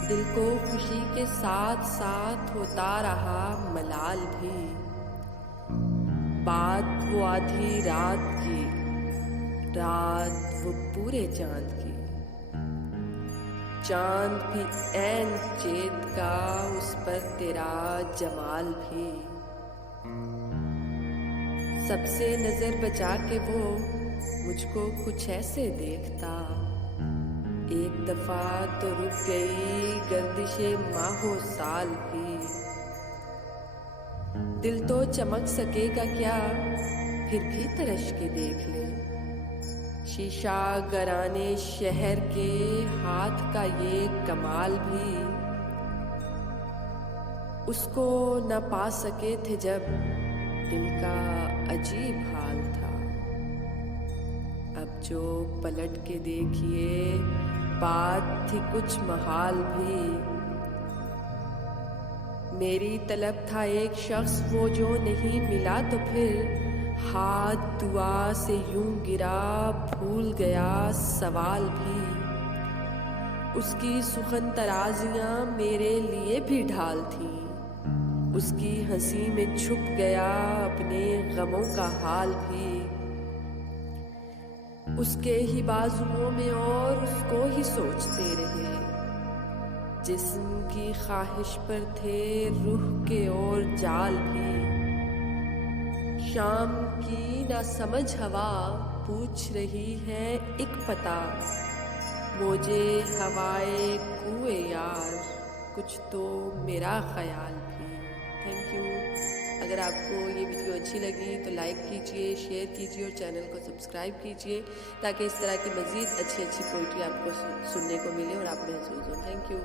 दिल को खुशी के साथ साथ होता रहा मलाल भी। बात वो आधी रात की, रात वो पूरे चांद की। चांद भी ऐन चेत का, उस पर तेरा जमाल भी। सबसे नजर बचा के वो मुझको कुछ ऐसे देखता। एक दफा तो रुक गई गर्दिशे माहो साल भी। दिल तो चमक सकेगा क्या, फिर भी तरश के देख ले। शीशा गराने शहर के हाथ का ये कमाल भी। उसको न पा सके थे जब दिल का अजीब हाल था। अब जो पलट के देखिए बात थी कुछ महाल भी। मेरी तलब था एक शख्स वो जो नहीं मिला, तो फिर हाथ दुआ से यूं गिरा भूल गया सवाल भी। उसकी सुखन तराजियां मेरे लिए भी ढाल थी। उसकी हंसी में छुप गया अपने गमों का हाल भी। उसके ही बाजुओं में और उसको ही सोचते रहे। जिस्म की ख्वाहिश पर थे रूह के और जाल भी। शाम की ना समझ हवा पूछ रही है एक पता। मुझे हवाए कुए यार, कुछ तो मेरा ख्याल भी। Thank you. अगर आपको ये वीडियो अच्छी लगी तो लाइक कीजिए, शेयर कीजिए और चैनल को सब्सक्राइब कीजिए, ताकि इस तरह की मज़ीद अच्छी अच्छी पोइट्री आपको सुनने को मिले और आप महसूस हो। Thank you.